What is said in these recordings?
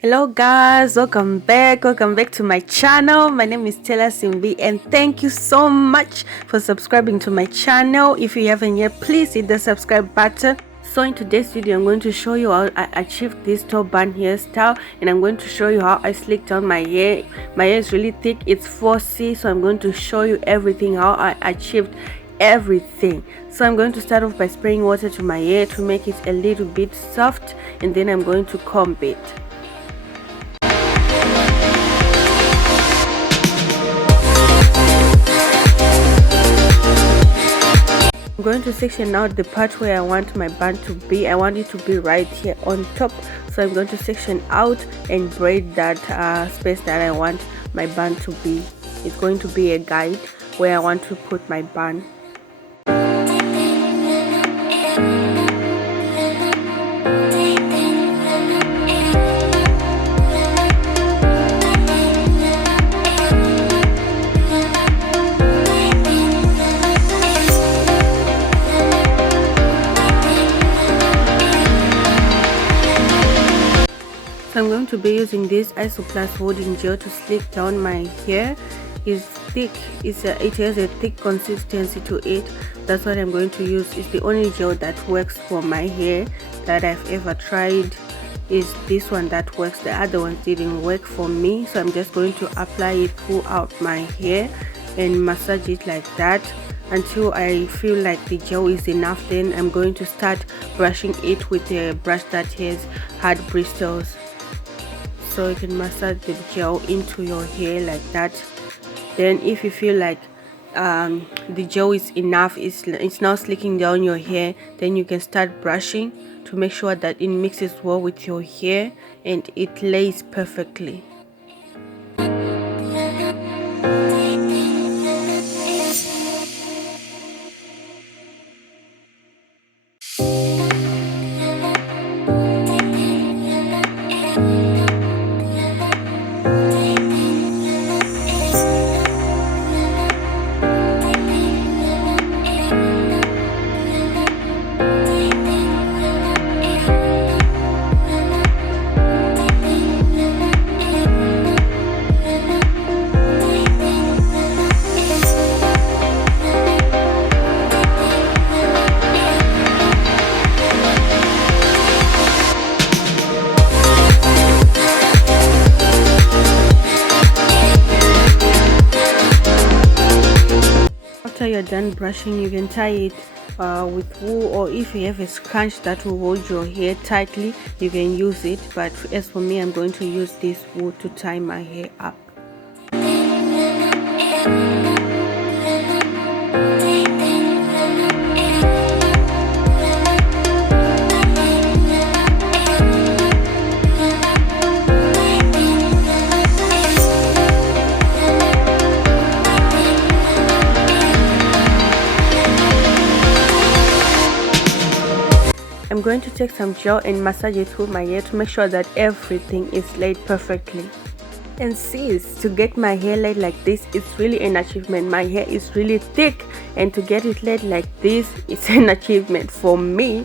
Hello guys, welcome back to my channel. My name is Taylor Simbi and thank you so much for subscribing to my channel. If you haven't yet, please hit the subscribe button. So in today's video I'm going to show you how I achieved this top bun hairstyle, and I'm going to show you how I slicked down my hair. My hair is really thick, it's 4C, so I'm going to show you everything, how I achieved everything. So I'm going to start off by spraying water to my hair to make it a little bit soft, and then I'm going to comb it. I'm going to section out the part where I want my bun to be. I want it to be right here on top, so I'm going to section out and braid that space that I want my bun to be. It's going to be a guide where I want to put my bun. I'm going to be using this Isoplus holding gel to slick down my hair. It's thick, it has a thick consistency to it. That's what I'm going to use. It's the only gel that works for my hair that I've ever tried. Is this one that works. The other ones didn't work for me, so I'm just going to apply it throughout my hair and massage it like that until I feel like the gel is enough. Then I'm going to start brushing it with a brush that has hard bristles, so you can massage the gel into your hair like that. Then if you feel like the gel is enough, it's now slicking down your hair, then you can start brushing to make sure that it mixes well with your hair and it lays perfectly. After you're done brushing, you can tie it with wool, or if you have a scrunch that will hold your hair tightly, you can use it. But as for me, I'm going to use this wool to tie my hair up. I'm going to take some gel and massage it through my hair to make sure that everything is laid perfectly. And sis, to get my hair laid like this, it's really an achievement. My hair is really thick, and to get it laid like this, it's an achievement for me.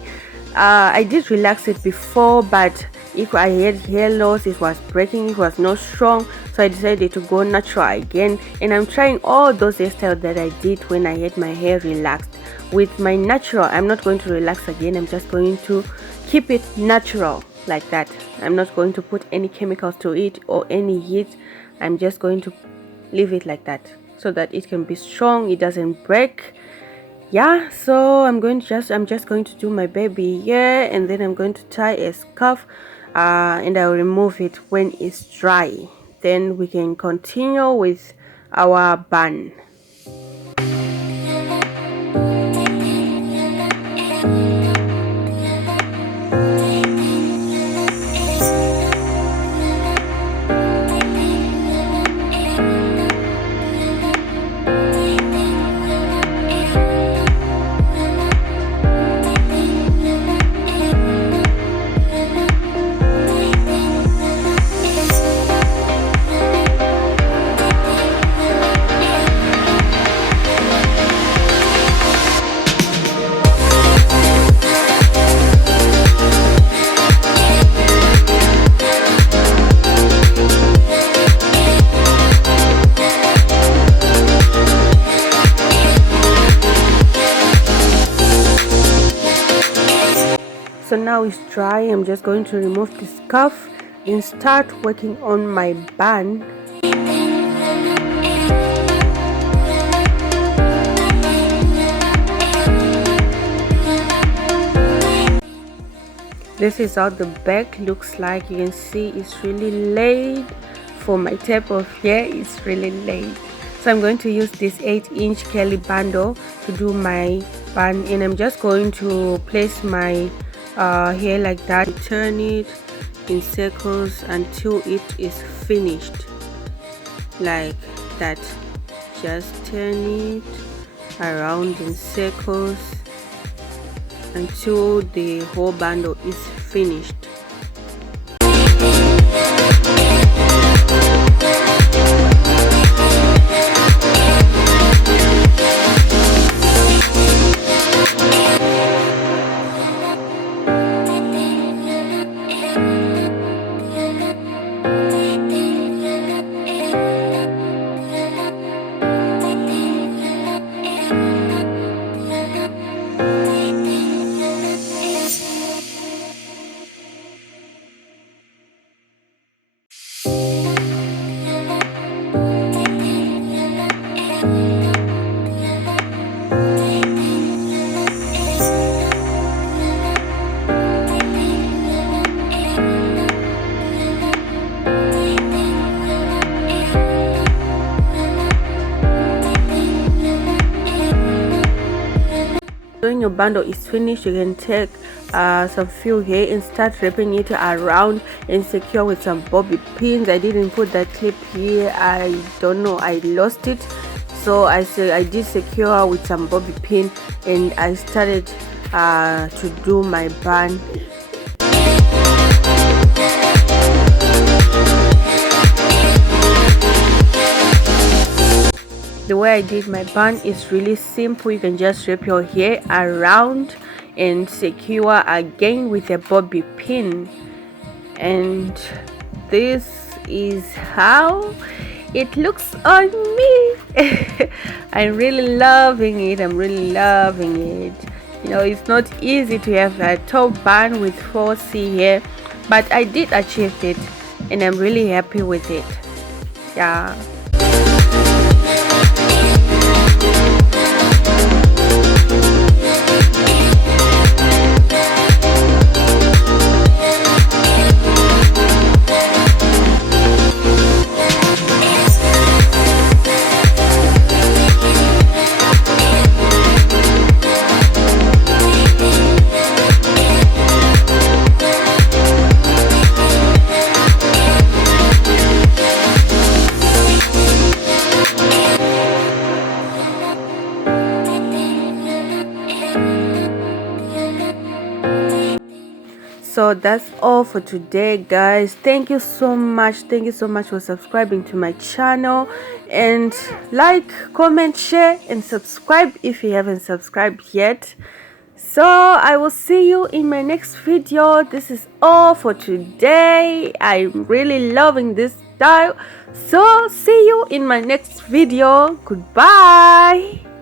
I did relax it before, but if I had hair loss, it was breaking, it was not strong, so I decided to go natural again. And I'm trying all those hairstyles that I did when I had my hair relaxed. With my natural, I'm not going to relax again. I'm just going to keep it natural like that. I'm not going to put any chemicals to it or any heat. I'm just going to leave it like that so that it can be strong, it doesn't break. Yeah, so I'm just going to do my baby hair, and then I'm going to tie a scarf and I'll remove it when it's dry. Then we can continue with our bun. now is dry, I'm just going to remove the scarf and start working on my bun. This is how the back looks like. You can see it's really laid. For my type of hair, it's really laid. So I'm going to use this 8-inch curly bundle to do my bun, and I'm just going to place my hair like that, turn it in circles until it is finished like that. Just turn it around in circles until the whole bundle is finished. When your bundle is finished, you can take some few hair and start wrapping it around and secure with some bobby pins. I didn't put that clip here, I don't know, I lost it, so I did secure with some bobby pin, and I started to do my bun. The way I did my bun is really simple. You can just wrap your hair around and secure again with a bobby pin, and this is how it looks on me. I'm really loving it. I'm really loving it. You know, it's not easy to have a top bun with 4C hair, but I did achieve it, and I'm really happy with it. Yeah. So that's all for today, guys. Thank you so much for subscribing to my channel, and like, comment, share and subscribe if you haven't subscribed yet. So I will see you in my next video. This is all for today. I'm really loving this style, so see you in my next video. Goodbye.